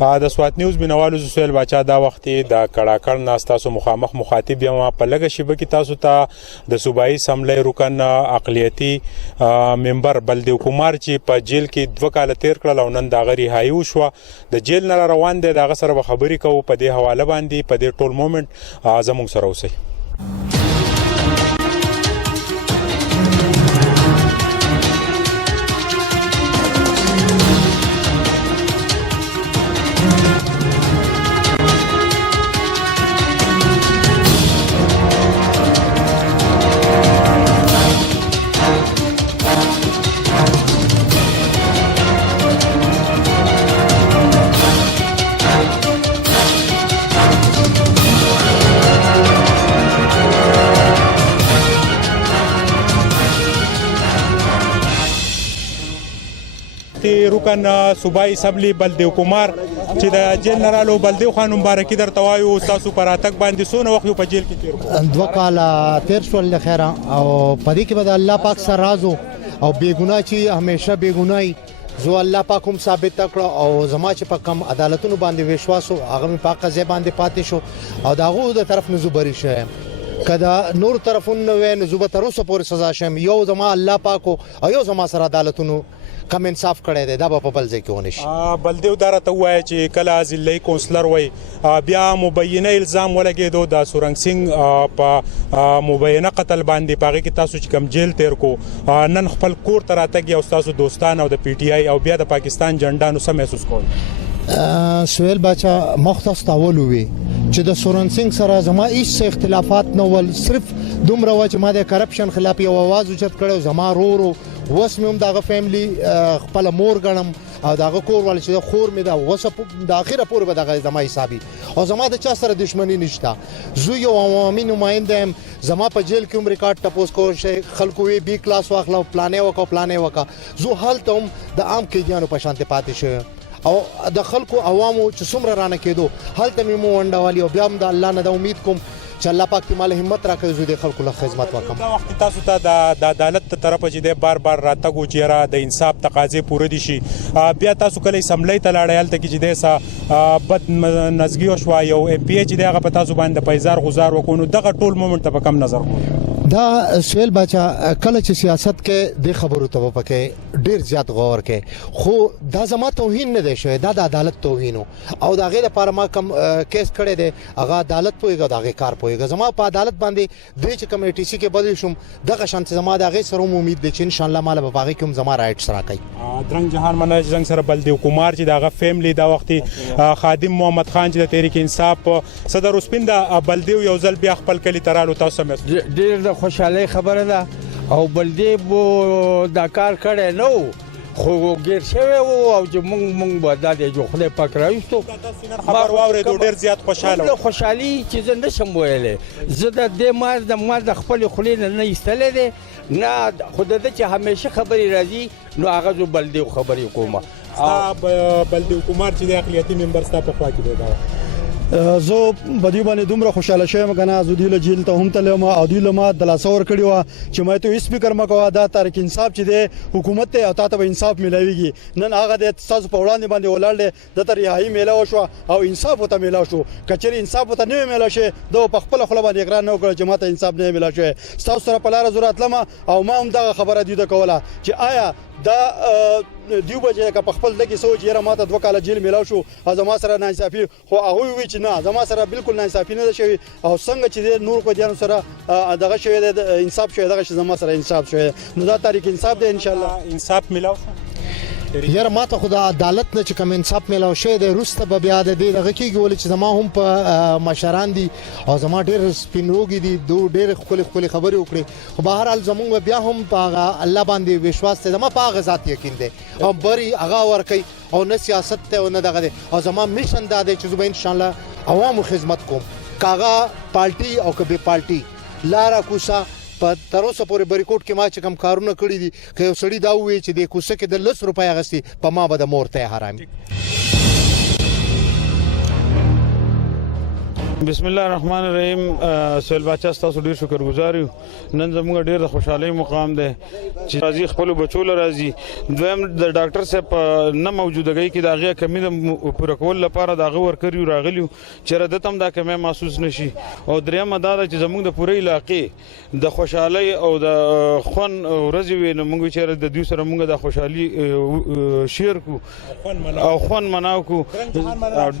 د سوات نیوز بینوالو سهیل باچا دا وخت د کړاکړ ناس تاسو مخامخ مخاطب یم په لګه شیبه کې تاسو ته د صوبایي اسمبلی رکن اقلیتي ممبر بلدیو کمار چې په جیل کې 2 کال تیر کړل او نن دا غری هاي وشو د جیل نه روان دي دا سره خبري کوو په دې حواله باندې په دې ټول مومنت زموږ سره اوسئ. رکن صوبایي اسمبلی بلدیو کمار چې د جیل نه رالو بلدیو خان مبارکي درته وایو تاسو پر اتک باندې سونه وخت په جیل کې تیر کړو 2 کال تیر شول له خیره او پدې کې به الله پاک سره رازو او بیګناه چې همیشه بیګناي زو الله پاک هم ثابت کړ او زما چې په کم عدالتونو باندې وشواس او هغه په قضیه باندې پاتې شو او داغه د طرف نه زبري شه کدا نور طرفونه وې نه زوبه تر اوسه پورې سزا شم یو زما الله پاک او یو زما سره عدالتونو کم انصاف کړی دی دا په بل ځای کې ونه شي. بلدیو دارته وایي چې کله ضلعي کونسلر وای بیا مبینه الزام ولګېدو د سورنګ سنگ په مبینه قتل باندې پاغه کې تاسو چې کم جیل تیر کو نن خپل کور ته راتګ او تاسو دوستان او د پی ټی آی او بیا د پاکستان جنډا نو سم محسوس کول. سهیل باچا مختص تاول وی چې د سورنګ سنگ سره زما هیڅ اختلافات نه ول صرف دومره و چې ما د کرپشن خلاف یو आवाज اوچت کړو زما رورو وسمم دغه فیملی خپل مور غنم او دغه کور ول چې خور می دا وسپ د اخیره پورې به دغه زما حسابي او زما د چا سره دښمنی نشته زو یو عوامي نماینده زما په جیل کې عمر ریکارډ تپوس کو شي خلکو وی بي کلاس واخلو پلانې وکا زو حالت هم د عام کېدیانو په شانته پاتې شو او د خلکو عوامو چې څومره رانه کېدو حالت مې مو ونډوالي او بیا هم د الله نه د امید کوم چې الله پاک دې مال همت راکړي زو د خلکو له خدمت وکم. دا وخت تاسو ته د عدالت طرف چې د بار راتګو چیرې د انصاف تقاضې پوره دي شي بیا تاسو کله اسمبلی ته لاړل ته چې د سا بد نزګي او شوا یو ام پی چې دغه په تاسو باندې پیزار غزار وکونو دغه ټول مومنت په کم نظر کو دا سهیل باچا کله چې سیاست کې د خبرو ته پکې ډیر زیات غور کې خو دا زما توهین نه دی شوی دا د عدالت توهین او دا غیر لپاره ما کم کیس کړی دی هغه عدالت پویګه دا غیر کار پویګه زما په عدالت باندې د چې کمیټي سي کې بدل شوم دغه شانت زما د غیر سره امید دي چې ان شاء الله مال به باغی کوم زما رائټس راکړي. درنګ جهان مناج زنګ سره بلدیو کمار چې دغه فیملی دا وخت خادم محمد خان چې د تحریک انصاف صدر اوسپین د بلدیو یو ځل بیا خپل کلی ترالو تاسو مې ډیر خوشاله خبره ده او بلدی بو دا کار کړي نو خو ګیر شوی او چې مونږ به دا د خدای پاک راوستو خبر واورېدو ډیر زیات خوشاله خوشحالي چې زه نشم ویلې زه د دې ما د خپل خلې نه ایستلې ده نه خود د چې همیشه خبري راځي نو هغه زو بلدی خبري کومه بلدی حکومت چې د اقلیتي ممبر ستا په خوا کې دی زه بدیو باندې دومره خوشاله شوم کنه زه دیله جیل ته هم تلم او دیله ما دلاسور کړی و چې مې ته سپیکر مکو دا تاریخ انصاف چې د حکومت ته او ته انصاف ملایويږي نن هغه د تاسو په وړاندې باندې ولاړ د تر رهایی میلاو شو او انصاف وته میلاو شو کچري انصاف وته نه میلاو شي د په خپل خپل باندې اقرار نه وکړ چې ماته انصاف نه میلاو شي تاسو سره په لار ضرورت لمه او ما هم دا خبره دی د کوله چې آیا دا دیو بجې که په خپل دغه سوچ یې ماته 2 کال جیل میلاو شو او زما سره ناانصافي خو هغه وی چې نه زما سره بالکل ناانصافي نه شوی او څنګه چې نور کو ديانو سره دغه شوی د انصاف شوی دغه زما سره انصاف شوی نو دا تاریخ انصاف دی ان شاء الله انصاف میلاو یاره ماته خدا عدالت نه چې کوم انصاف میلاو شوی د روسته به بیا د دې دغه کېږي ول چې زما هم په مشران دي او زما ډېر سپینروګي دي دوه ډېر خپل خبرې وکړي خو بهر حال زمونږ بیا هم په الله باندې وشواس ته زما په غزات یقین دي او بری هغه ور کوي او نه سیاست ته او نه دغه او زما میشن دا دی چې زه به ان شاء الله عوامو خدمت کوم کاغه پارټي او کبي پارټي لارا کوسا په تر اوسه پورې بریکوټ کې ما چې کم کارونه کړی دي که یو سړی دا وایي چې د کوڅه کې د 10 روپۍ اغستې په ما به د مور ته حرامي بسم الله الرحمن الرحیم. سهیل باچا تاسو ډیر شکرګزار یو. نن زموږ ډیر د خوشحالي مقام دی چې راځي خپل بچو له راځي. دویم د ډاکټر صاحب نه موجودګۍ کې د هغه کمی د پوره کول لپاره د هغه ورکر راغلیو چې ردت هم دا کمی محسوس نشي. او دریم دا چې زموږ د پوره علاقې د خوشحالي او د خون ورځې وي نو موږ چې د دوی سره موږ د خوشحالي شیر کو او خون مناو کو.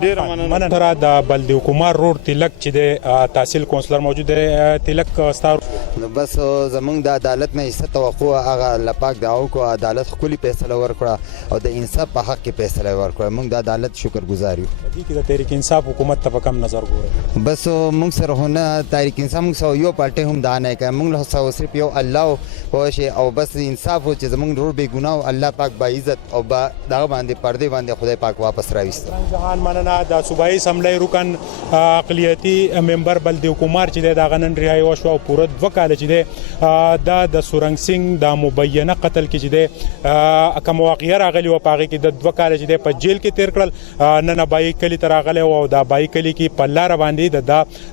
ډیر مننه تر د بلدی حکومت روډ تلک چې د تحصیل کونسلر موجود دی تلک ستار نو بس زمونږ د عدالت نه څه توقع هغه لپاک داو کو عدالت خپل فیصله ورکړه او د انصاف په حق کې فیصله ورکړه. موږ د عدالت شکرګزار یو. دي کې د تحریک انصاف حکومت ته په کم نظر ګوري. بس موږ سره هونه تحریک انصاف موږ سره یو پارټي هم دا نه کوي. موږ له سره صرف یو الله پوښي او بس انصاف چې زمونږ روډ به ګناه الله پاک با عزت او با دغه باندې پردې باندې خدای پاک واپس راويست. جهان مننه د صوبایي اسمبلی رکن اقلیتی ممبر بلدی حکومت چې د غنن رهایی وشو او پوره 2 کال چې د سورنګ سنگ د مبینه قتل کې چې د کوم واقعیا راغلی و پاغه کې د 2 کال چې په جیل کې تیر کړل. نن بای کلی تر راغلی او د بای کلی کې په لار باندې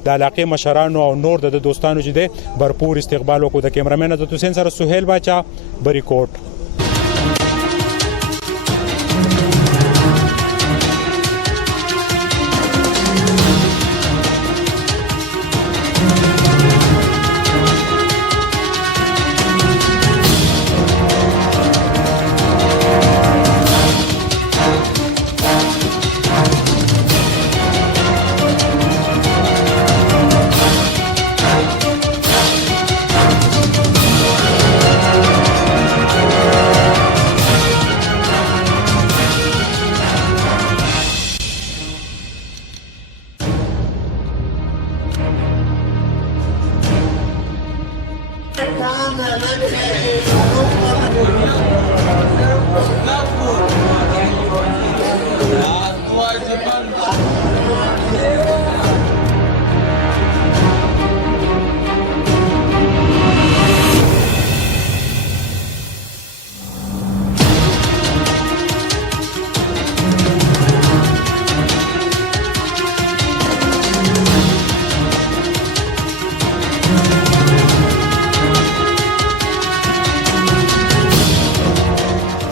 د علاقې مشرانو او نور د دوستانو چې د भरपूर استقبال وکړو. د کیمرامین عزت حسین سره سهیل باچا بریکوټ. Yeah.